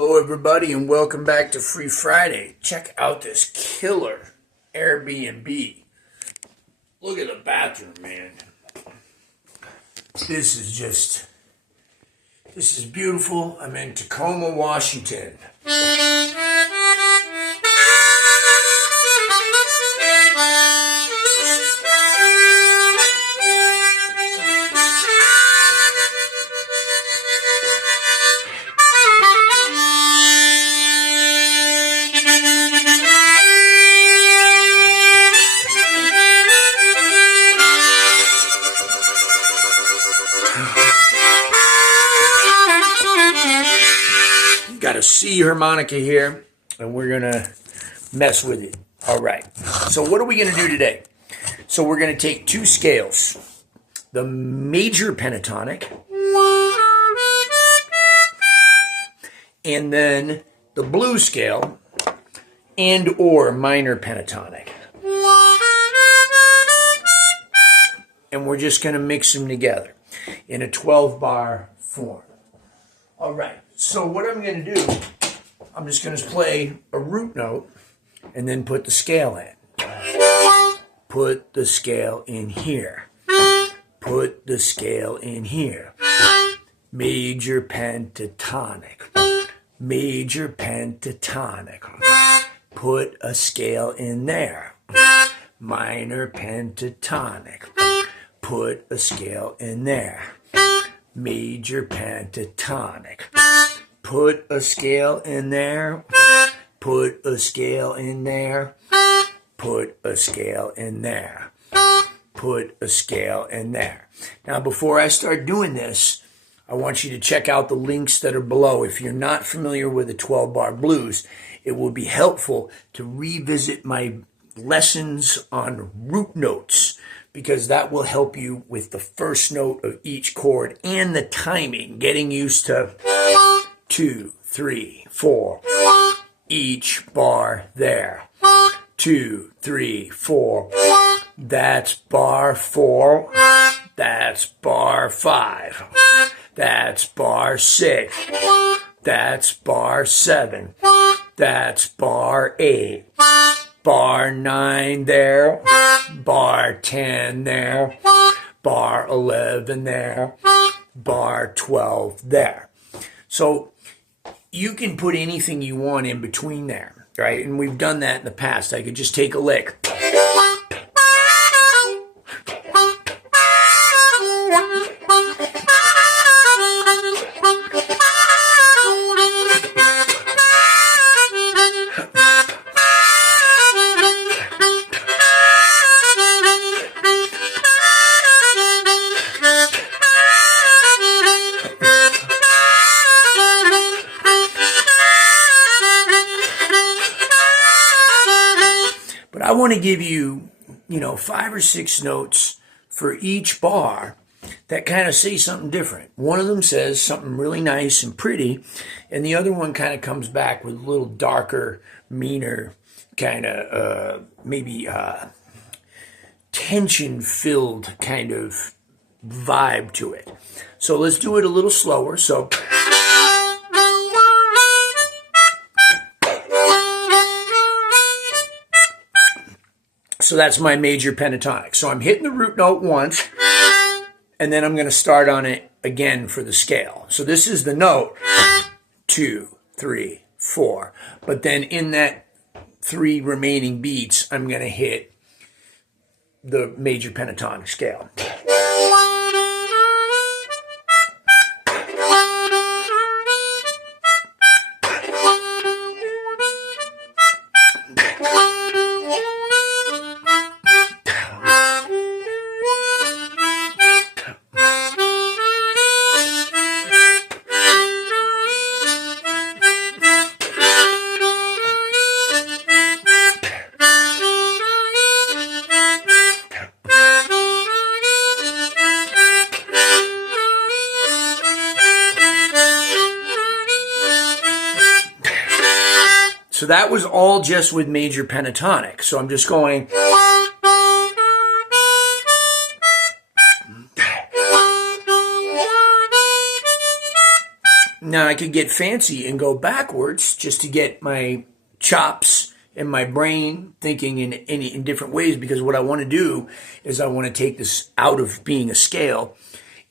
Hello everybody and welcome back to Free Friday. Check out this killer Airbnb. Look at the bathroom, man. This is beautiful. I'm in Tacoma, Washington. Got a C harmonica here, and we're going to mess with it. All right. So what are we going to do today? So we're going to take two scales. The major pentatonic, and then the blues scale, and or minor pentatonic. And we're just going to mix them together in a 12-bar form. All right. So what I'm going to do, I'm just going to play a root note and then put the scale in. Put the scale in here. Put the scale in here. Major pentatonic. Major pentatonic. Put a scale in there. Minor pentatonic. Put a scale in there. Major pentatonic. Put a scale in there. Put a scale in there. Put a scale in there. Put a scale in there. Now, before I start doing this, I want you to check out the links that are below. If you're not familiar with the 12-bar blues, it will be helpful to revisit my lessons on root notes, because that will help you with the first note of each chord and the timing, getting used to 2, 3, 4, each bar there. 2, 3, 4, that's bar 4, that's bar 5, that's bar 6, that's bar 7, that's bar 8, bar 9 there, bar 10 there, bar 11 there, bar 12 there. So you can put anything you want in between there, right? And we've done that in the past. I could just take a lick. I want to give you, 5 or 6 notes for each bar that kind of say something different. One of them says something really nice and pretty, and the other one kind of comes back with a little darker, meaner, kind of maybe tension-filled kind of vibe to it. So let's do it a little slower. So that's my major pentatonic. So I'm hitting the root note once, and then I'm going to start on it again for the scale. So this is the note, 2, 3, 4. But then in that 3 remaining beats, I'm going to hit the major pentatonic scale. So that was all just with major pentatonic. So I'm just going. Now I could get fancy and go backwards just to get my chops and my brain thinking in different ways, because what I want to do is I want to take this out of being a scale,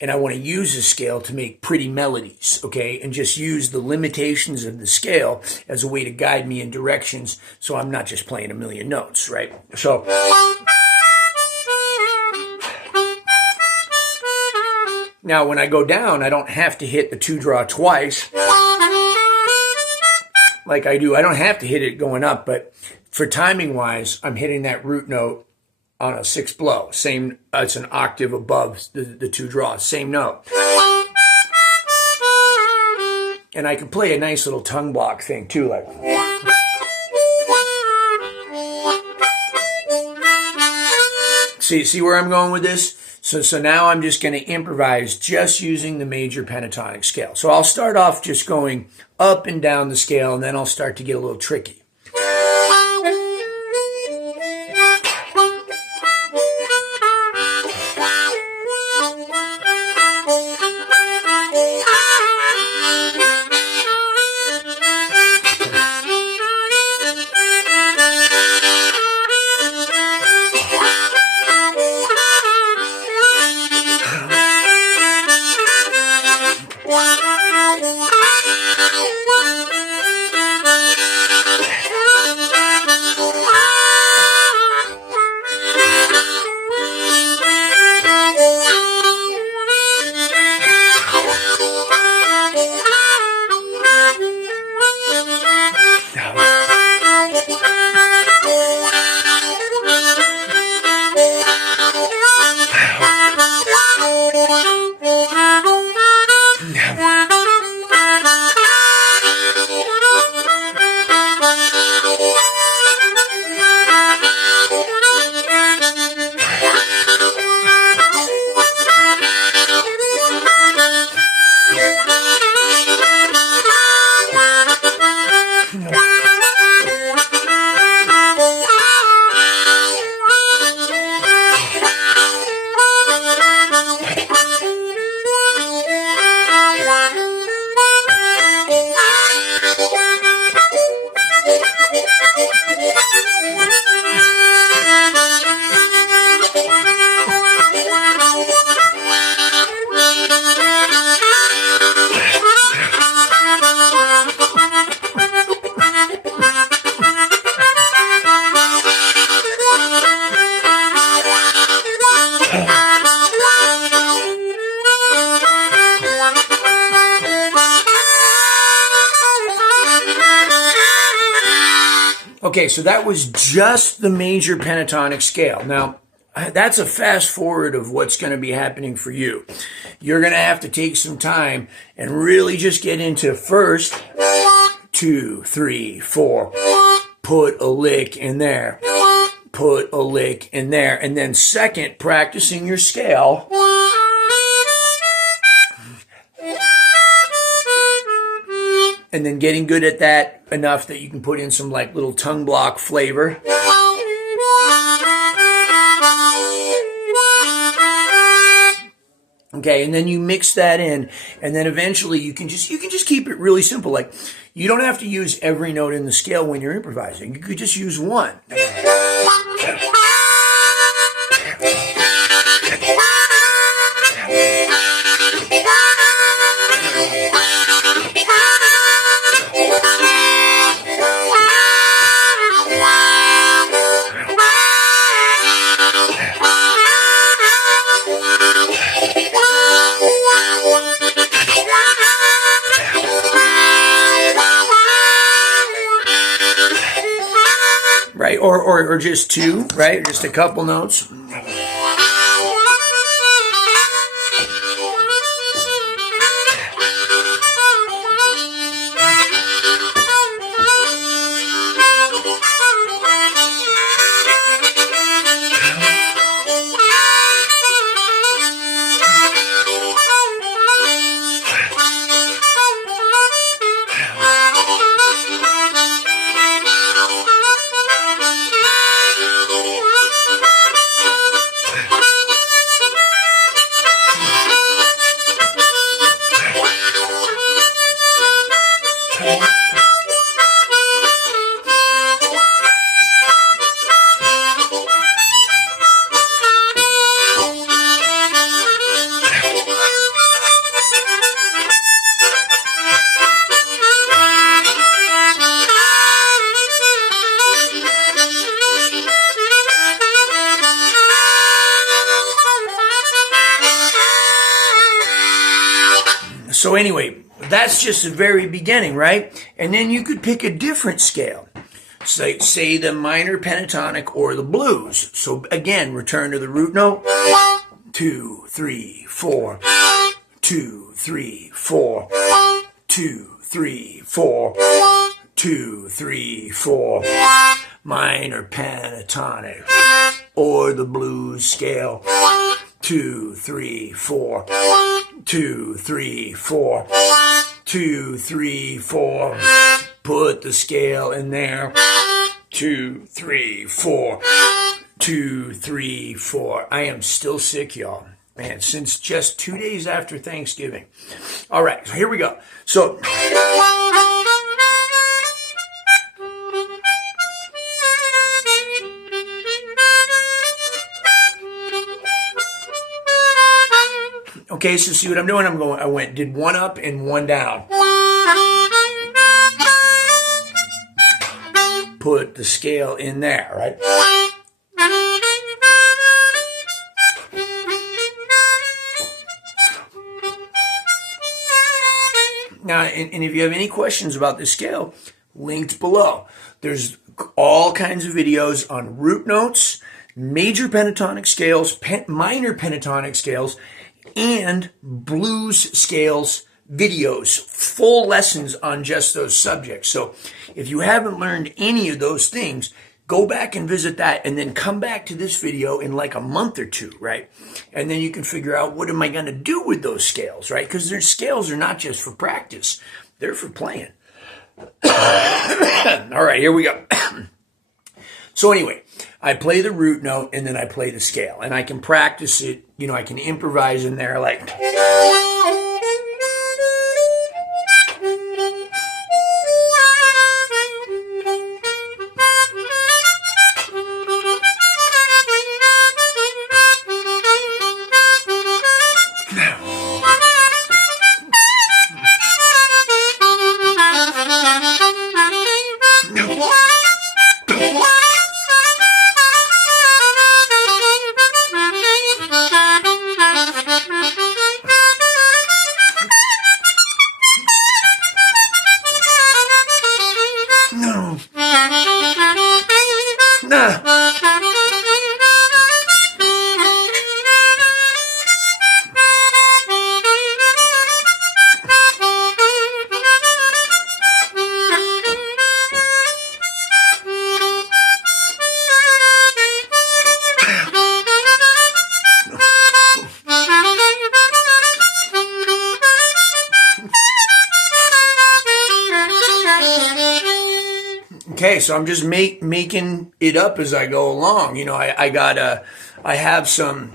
and I want to use the scale to make pretty melodies, okay? And just use the limitations of the scale as a way to guide me in directions, so I'm not just playing a million notes, right? So now when I go down, I don't have to hit the 2-draw twice like I do. I don't have to hit it going up, but for timing wise, I'm hitting that root note on a 6th blow. Same, it's an octave above the 2 draws, same note. And I can play a nice little tongue block thing too, like. See where I'm going with this? So now I'm just going to improvise just using the major pentatonic scale. So I'll start off just going up and down the scale, and then I'll start to get a little tricky. Okay, so that was just the major pentatonic scale. Now, that's a fast forward of what's going to be happening for you. You're going to have to take some time and really just get into first, 2, 3, 4, put a lick in there, put a lick in there, and then second, practicing your scale. And then getting good at that enough that you can put in some like little tongue block flavor. Okay, and then you mix that in, and then eventually you can just keep it really simple. Like, you don't have to use every note in the scale when you're improvising. You could just use one. Right, or just two, right? Just a couple notes. So anyway, that's just the very beginning, right? And then you could pick a different scale. Say the minor pentatonic or the blues. So again, return to the root note. 2, 3, 4. 2, 3, 4. 2, 3, 4. 2, 3, 4. Minor pentatonic or the blues scale. 2, 3, 4. 2, 3, 4. 2, 3, 4. Put the scale in there. 2, 3, 4. 2, 3, 4. I am still sick, y'all. Man, since just 2 days after Thanksgiving. All right, so here we go. So, okay, so see what I'm doing? Did one up and one down. Put the scale in there, right? Now, and if you have any questions about this scale, linked below. There's all kinds of videos on root notes, major pentatonic scales, minor pentatonic scales, and blues scales videos, full lessons on just those subjects. So if you haven't learned any of those things, go back and visit that and then come back to this video in like a month or two, right? And then you can figure out, what am I going to do with those scales, right? Because their scales are not just for practice. They're for playing. All right, here we go. So anyway, I play the root note and then I play the scale. And I can practice it, I can improvise in there like... Okay, so I'm just making it up as I go along. I have some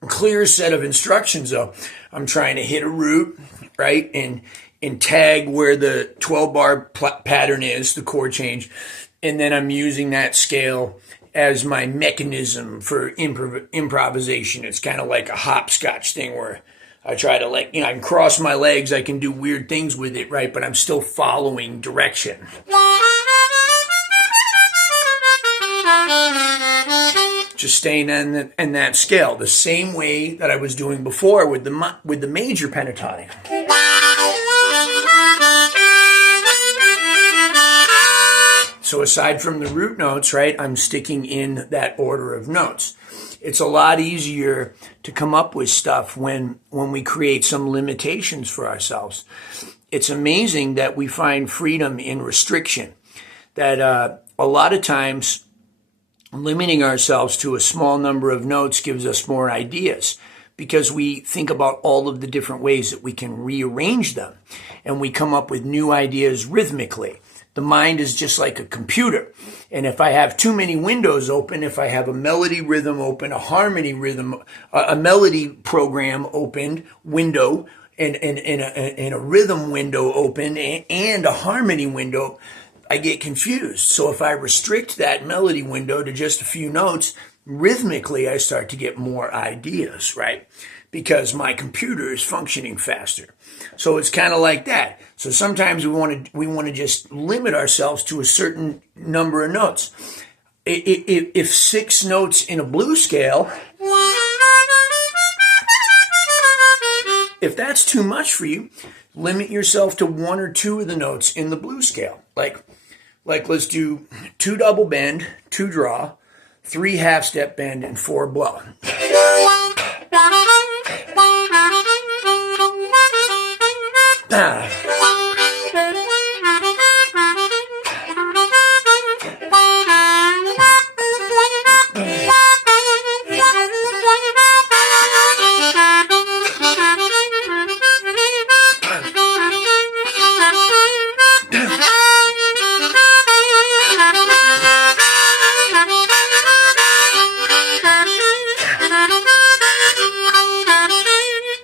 clear set of instructions though. I'm trying to hit a root, right, and tag where the 12-bar pattern is, the chord change, and then I'm using that scale as my mechanism for improvisation. It's kind of like a hopscotch thing where I try to I can cross my legs, I can do weird things with it, right, but I'm still following direction. Just staying in that scale, the same way that I was doing before with the major pentatonic. So aside from the root notes, right, I'm sticking in that order of notes. It's a lot easier to come up with stuff when we create some limitations for ourselves. It's amazing that we find freedom in restriction, that a lot of times limiting ourselves to a small number of notes gives us more ideas because we think about all of the different ways that we can rearrange them and we come up with new ideas rhythmically. The mind is just like a computer. And if I have too many windows open, if I have a melody rhythm open, a harmony rhythm, a melody program opened, window, and a rhythm window open, and a harmony window, I get confused. So if I restrict that melody window to just a few notes, rhythmically I start to get more ideas, right? Because my computer is functioning faster. So it's kind of like that. So sometimes we want to just limit ourselves to a certain number of notes. If 6 notes in a blues scale, If that's too much for you, limit yourself to one or two of the notes in the blues scale. Like let's do 2 double bend, 2 draw, 3 half step bend, and 4 blow.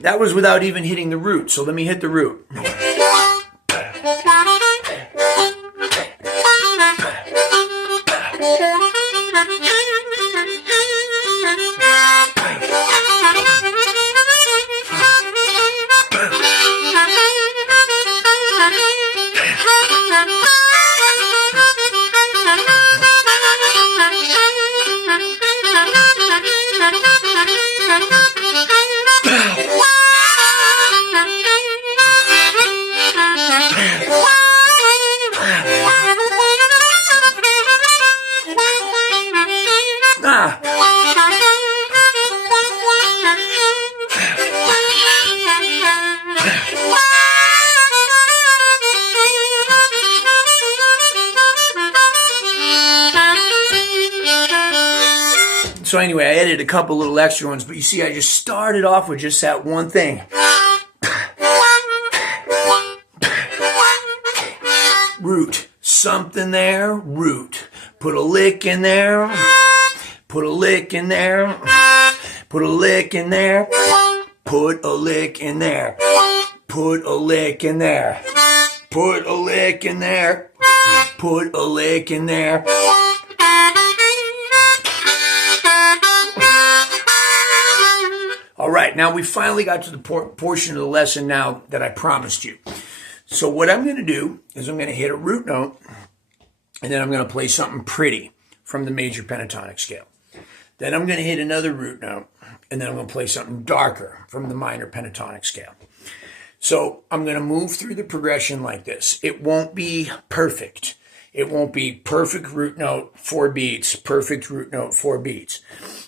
That was without even hitting the root, so let me hit the root. So anyway, I added a couple little extra ones, but you see I just started off with just that one thing. Root. Something there, root. Put a lick in there. Put a lick in there. Put a lick in there. Put a lick in there. Put a lick in there. Put a lick in there. Put a lick in there. All right, now we finally got to the portion of the lesson now that I promised you. So what I'm going to do is I'm going to hit a root note, and then I'm going to play something pretty from the major pentatonic scale. Then I'm going to hit another root note, and then I'm going to play something darker from the minor pentatonic scale. So I'm going to move through the progression like this. It won't be perfect. It won't be perfect root note, 4 beats, perfect root note, 4 beats.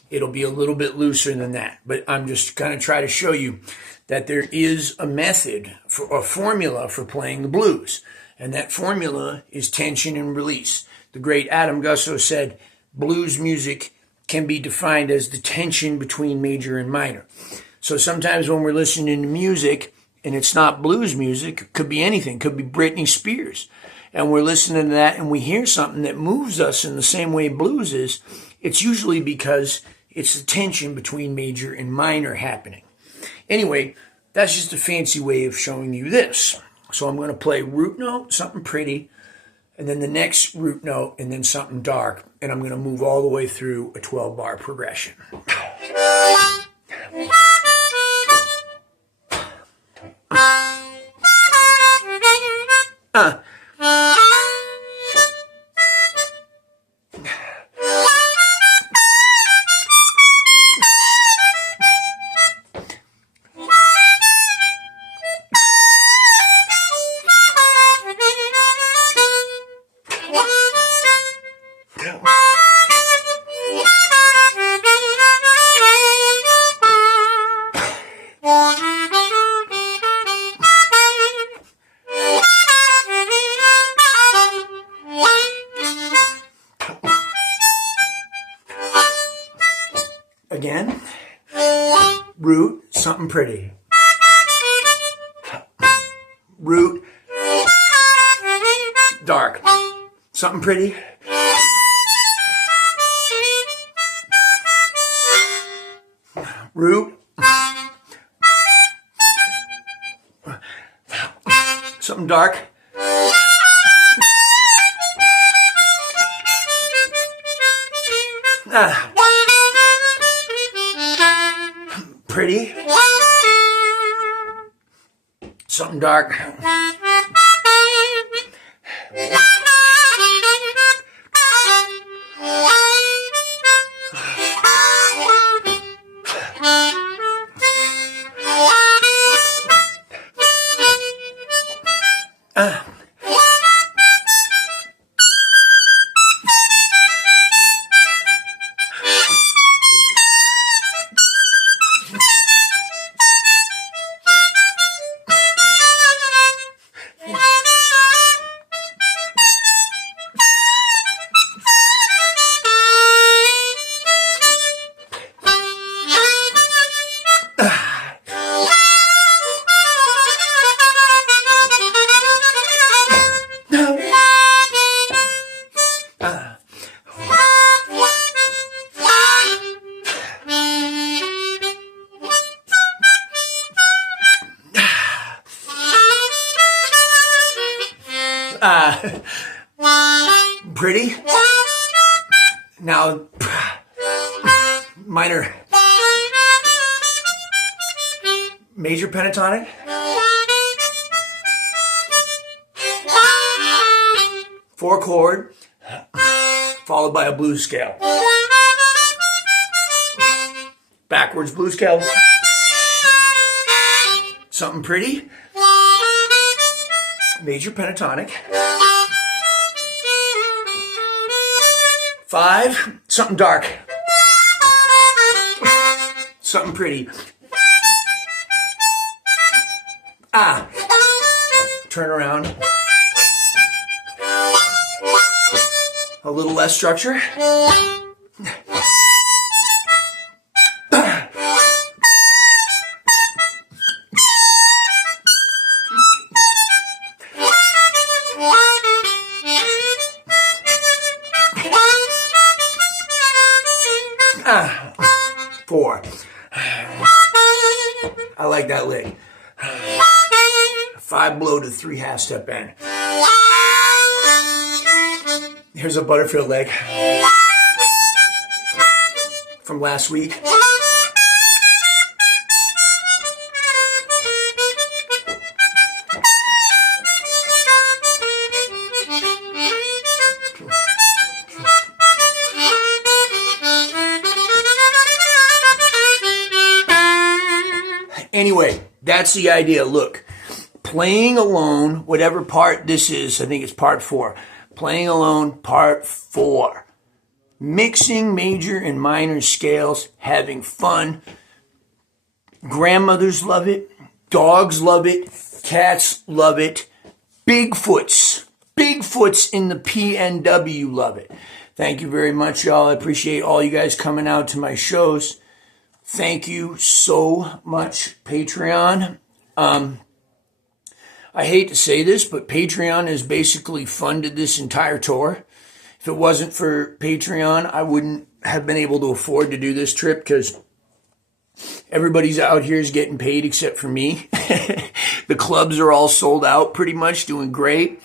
It'll be a little bit looser than that. But I'm just going to try to show you that there is a method, a formula for playing the blues. And that formula is tension and release. The great Adam Gusso said, blues music can be defined as the tension between major and minor. So sometimes when we're listening to music, and it's not blues music, it could be anything, it could be Britney Spears. And we're listening to that and we hear something that moves us in the same way blues is, it's usually because it's the tension between major and minor happening. Anyway, that's just a fancy way of showing you this. So I'm going to play root note, something pretty, and then the next root note, and then something dark. And I'm going to move all the way through a 12-bar progression. Again, root, something pretty. Root, dark, something pretty. Root, something dark. Pretty. Something dark. Pretty. Now, minor. Major pentatonic. Four chord, followed by a blues scale. Backwards blues scale. Something pretty. Major pentatonic. 5, something dark. Something pretty. Turn around. A little less structure. Four. I like that lick. 5 blow to 3 half step bend. Here's a Butterfield leg from last week. Anyway, that's the idea. Look, playing alone, whatever part this is, I think it's part 4. Playing alone, part 4. Mixing major and minor scales, having fun. Grandmothers love it. Dogs love it. Cats love it. Bigfoots in the PNW love it. Thank you very much, y'all. I appreciate all you guys coming out to my shows. Thank you so much, Patreon. I hate to say this, but Patreon has basically funded this entire tour. If it wasn't for Patreon, I wouldn't have been able to afford to do this trip because everybody's out here is getting paid except for me. The clubs are all sold out pretty much, doing great.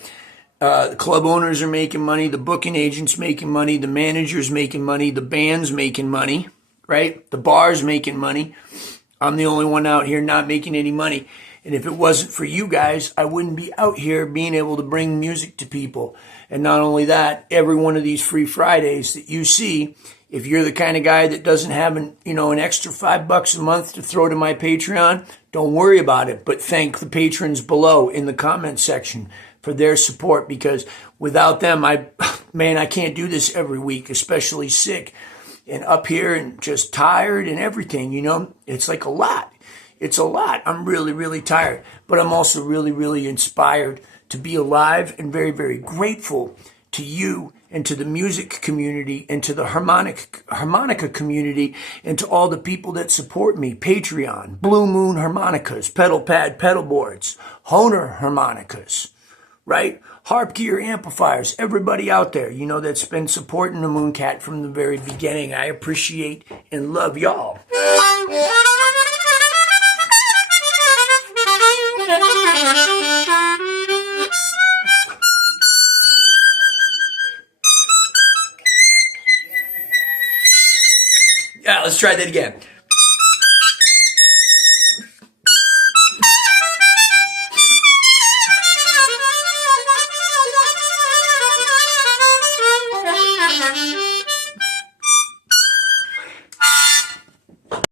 The club owners are making money. The booking agents making money. The managers making money. The band's making money, right? The bar's making money. I'm the only one out here not making any money. And if it wasn't for you guys, I wouldn't be out here being able to bring music to people. And not only that, every one of these free Fridays that you see, if you're the kind of guy that doesn't have an extra $5 a month to throw to my Patreon, don't worry about it. But thank the patrons below in the comment section for their support, because without them, I can't do this every week, especially sick and up here and just tired and everything, It's like a lot. It's a lot. I'm really, really tired, but I'm also really, really inspired to be alive and very, very grateful to you and to the music community and to the harmonica community and to all the people that support me. Patreon, Blue Moon Harmonicas, Pedal Pad Pedal Boards, Hohner Harmonicas, right? Harp Gear Amplifiers, everybody out there, that's been supporting the Mooncat from the very beginning. I appreciate and love y'all. Yeah, let's try that again.